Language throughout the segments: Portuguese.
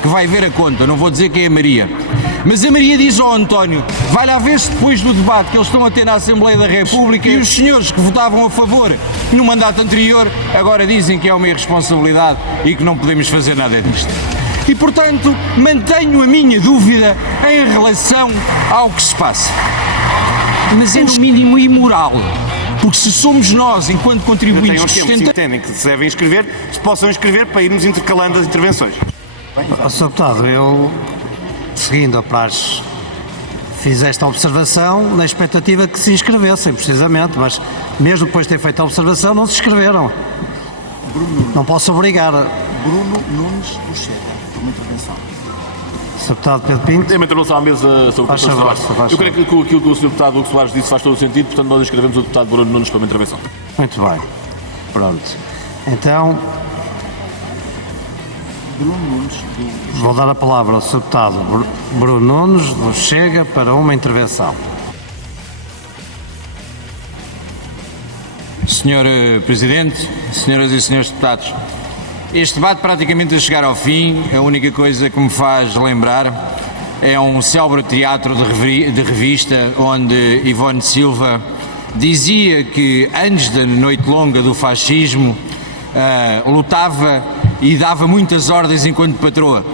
que vai ver a conta, não vou dizer que é a Maria. Mas a Maria diz ao António, vai lá ver se depois do debate que eles estão a ter na Assembleia da República e os senhores que votavam a favor no mandato anterior agora dizem que é uma irresponsabilidade e que não podemos fazer nada disto. E, portanto, mantenho a minha dúvida em relação ao que se passa. Mas é no mínimo imoral, porque se somos nós, enquanto contribuintes, que entendem que se devem inscrever, se possam inscrever para irmos intercalando as intervenções. Sr. Deputado, eu, seguindo a praxe, fiz esta observação na expectativa que se inscrevessem, precisamente, mas mesmo depois de ter feito a observação, não se inscreveram. Não posso obrigar. Bruno Nunes do Chega, por uma intervenção. Sr. Deputado Pedro Pinto. É uma intervenção à mesa sobre o Faz favor. Eu creio que aquilo que o Sr. Deputado Hugo Soares disse faz todo o sentido, portanto nós inscrevemos o Deputado Bruno Nunes para uma intervenção. Muito bem. Pronto. Então, Bruno Nunes do vou dar a palavra ao Sr. Deputado Bruno Nunes do Chega para uma intervenção. Senhor Presidente, senhoras e senhores deputados, este debate praticamente a chegar ao fim, a única coisa que me faz lembrar é um célebre teatro de revista onde Ivone Silva dizia que antes da noite longa do fascismo lutava e dava muitas ordens enquanto patroa.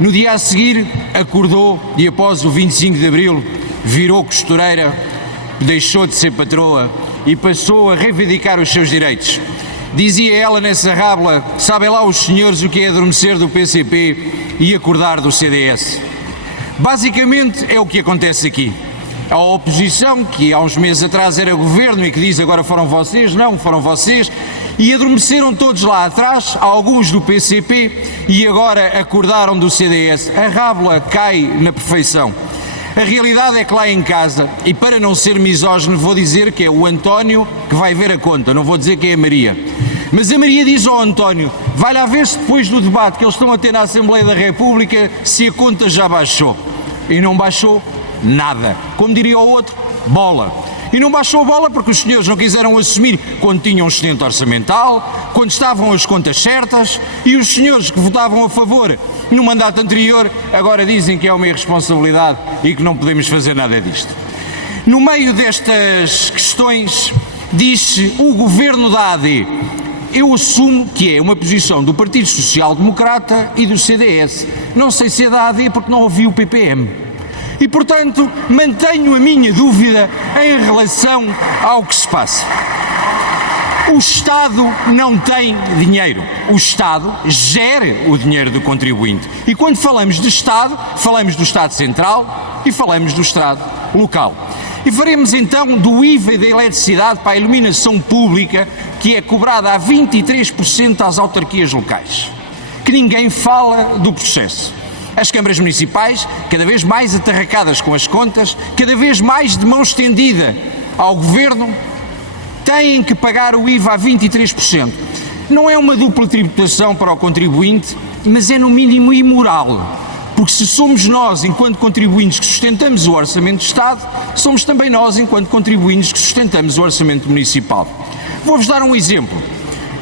No dia a seguir acordou e após o 25 de Abril virou costureira, deixou de ser patroa e passou a reivindicar os seus direitos. Dizia ela nessa rábula, sabem lá os senhores o que é adormecer do PCP e acordar do CDS. Basicamente é o que acontece aqui. A oposição, que há uns meses atrás era governo e que diz agora foram vocês, não, foram vocês, e adormeceram todos lá atrás, alguns do PCP, e agora acordaram do CDS. A rábula cai na perfeição. A realidade é que lá em casa, e para não ser misógino vou dizer que é o António que vai ver a conta, não vou dizer que é a Maria. Mas a Maria diz ao António, vai lá ver se depois do debate que eles estão a ter na Assembleia da República se a conta já baixou. E não baixou nada. Como diria o outro, bola. E não baixou a bola porque os senhores não quiseram assumir quando tinham excedente orçamental, quando estavam as contas certas, e os senhores que votavam a favor no mandato anterior agora dizem que é uma irresponsabilidade e que não podemos fazer nada disto. No meio destas questões, diz o governo da AD. Eu assumo que é uma posição do Partido Social Democrata e do CDS. Não sei se é da AD porque não ouvi o PPM. E, portanto, mantenho a minha dúvida em relação ao que se passa. O Estado não tem dinheiro. O Estado gera o dinheiro do contribuinte. E quando falamos de Estado, falamos do Estado Central e falamos do Estado local. E faremos então do IVA da eletricidade para a iluminação pública, que é cobrada a 23% às autarquias locais. Que ninguém fala do processo. As câmaras municipais, cada vez mais atarracadas com as contas, cada vez mais de mão estendida ao governo, têm que pagar o IVA a 23%. Não é uma dupla tributação para o contribuinte, mas é no mínimo imoral. Porque se somos nós, enquanto contribuintes, que sustentamos o orçamento do Estado, somos também nós, enquanto contribuintes, que sustentamos o orçamento municipal. Vou-vos dar um exemplo.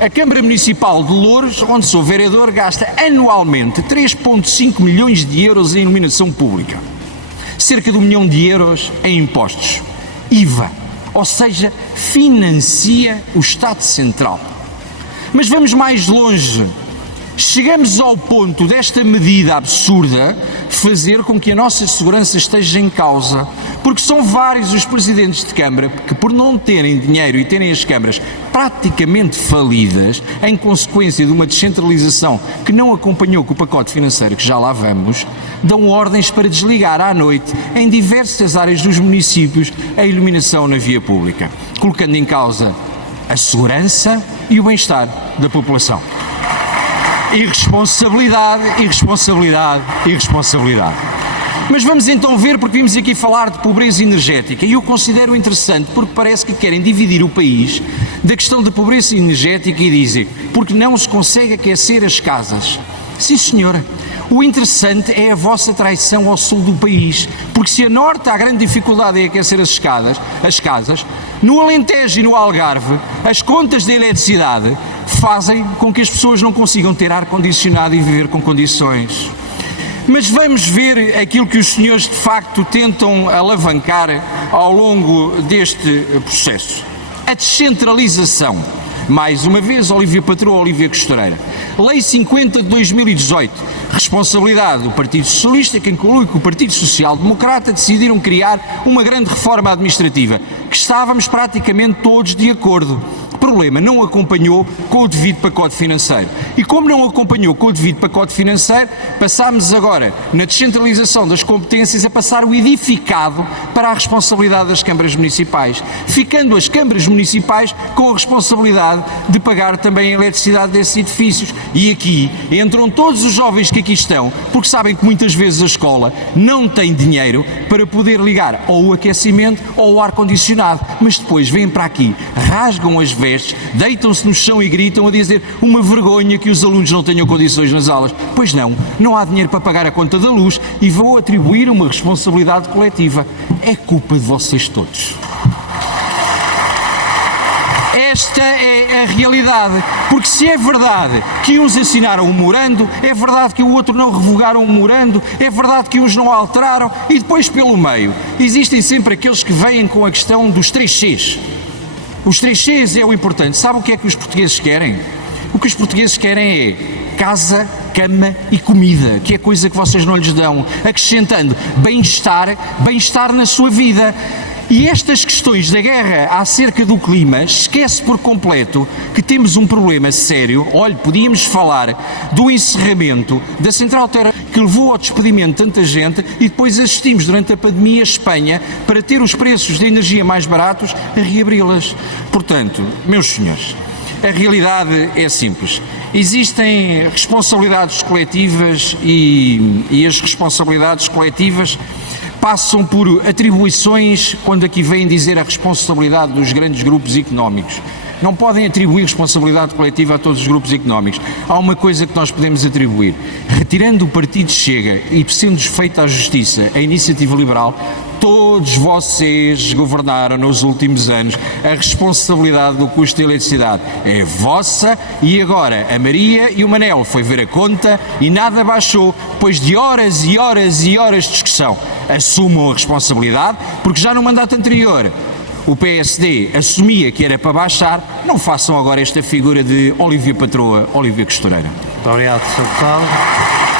A Câmara Municipal de Loures, onde sou vereador, gasta anualmente 3,5 milhões de euros em iluminação pública. Cerca de 1 milhão de euros em impostos. IVA. Ou seja, financia o Estado Central. Mas vamos mais longe. Chegamos ao ponto desta medida absurda fazer com que a nossa segurança esteja em causa, porque são vários os presidentes de Câmara que, por não terem dinheiro e terem as câmaras praticamente falidas, em consequência de uma descentralização que não acompanhou com o pacote financeiro que já lá vamos, dão ordens para desligar à noite, em diversas áreas dos municípios, a iluminação na via pública, colocando em causa a segurança e o bem-estar da população. Irresponsabilidade, irresponsabilidade, irresponsabilidade. Mas vamos então ver, porque vimos aqui falar de pobreza energética, e eu considero interessante porque parece que querem dividir o país da questão da pobreza energética e dizem, porque não se consegue aquecer as casas. Sim, senhora. O interessante é a vossa traição ao sul do país, porque se a norte há grande dificuldade em aquecer as casas, no Alentejo e no Algarve, as contas de eletricidade fazem com que as pessoas não consigam ter ar-condicionado e viver com condições Mas vamos ver aquilo que os senhores de facto tentam alavancar ao longo deste processo. A descentralização. Mais uma vez, Olívia Patroa, Olívia Costureira. Lei 50 de 2018. Responsabilidade do Partido Socialista, que inclui que o Partido Social Democrata decidiram criar uma grande reforma administrativa, que estávamos praticamente todos de acordo. O problema não acompanhou com o devido pacote financeiro. E como não acompanhou com o devido pacote financeiro, passámos agora, na descentralização das competências, a passar o edificado para a responsabilidade das câmaras municipais, ficando as câmaras municipais com a responsabilidade de pagar também a eletricidade desses edifícios. E aqui entram todos os jovens que aqui estão, porque sabem que muitas vezes a escola não tem dinheiro para poder ligar ou o aquecimento ou o ar-condicionado, mas depois vêm para aqui, rasgam as vestes, deitam-se no chão e gritam a dizer uma vergonha que os alunos não tenham condições nas aulas. Pois não, não há dinheiro para pagar a conta da luz e vou atribuir uma responsabilidade coletiva. É culpa de vocês todos. Esta é a realidade, porque se é verdade que uns assinaram um memorando, é verdade que o outro não revogaram um memorando, é verdade que uns não alteraram e depois pelo meio existem sempre aqueles que vêm com a questão dos 3 Cs. Os 3 Cs é o importante. Sabe o que é que os portugueses querem? O que os portugueses querem é casa, cama e comida, que é coisa que vocês não lhes dão, acrescentando bem-estar na sua vida. E estas questões da guerra acerca do clima, esquece por completo que temos um problema sério. Olhe, podíamos falar do encerramento da central terra que levou ao despedimento de tanta gente e depois assistimos durante a pandemia a Espanha, para ter os preços de energia mais baratos, a reabri-las. Portanto, meus senhores, a realidade é simples. Existem responsabilidades coletivas e as responsabilidades coletivas passam por atribuições quando aqui vêm dizer a responsabilidade dos grandes grupos económicos. Não podem atribuir responsabilidade coletiva a todos os grupos económicos. Há uma coisa que nós podemos atribuir. Retirando o Partido Chega e sendo feita a justiça, a iniciativa liberal, todos vocês governaram nos últimos anos. A responsabilidade do custo da eletricidade é vossa e agora a Maria e o Manel foi ver a conta e nada baixou, depois de horas e horas e horas de discussão. Assumam a responsabilidade, porque já no mandato anterior o PSD assumia que era para baixar. Não façam agora esta figura de Olívia Patroa, Olívia Costureira. Muito obrigado, Sr. Deputado.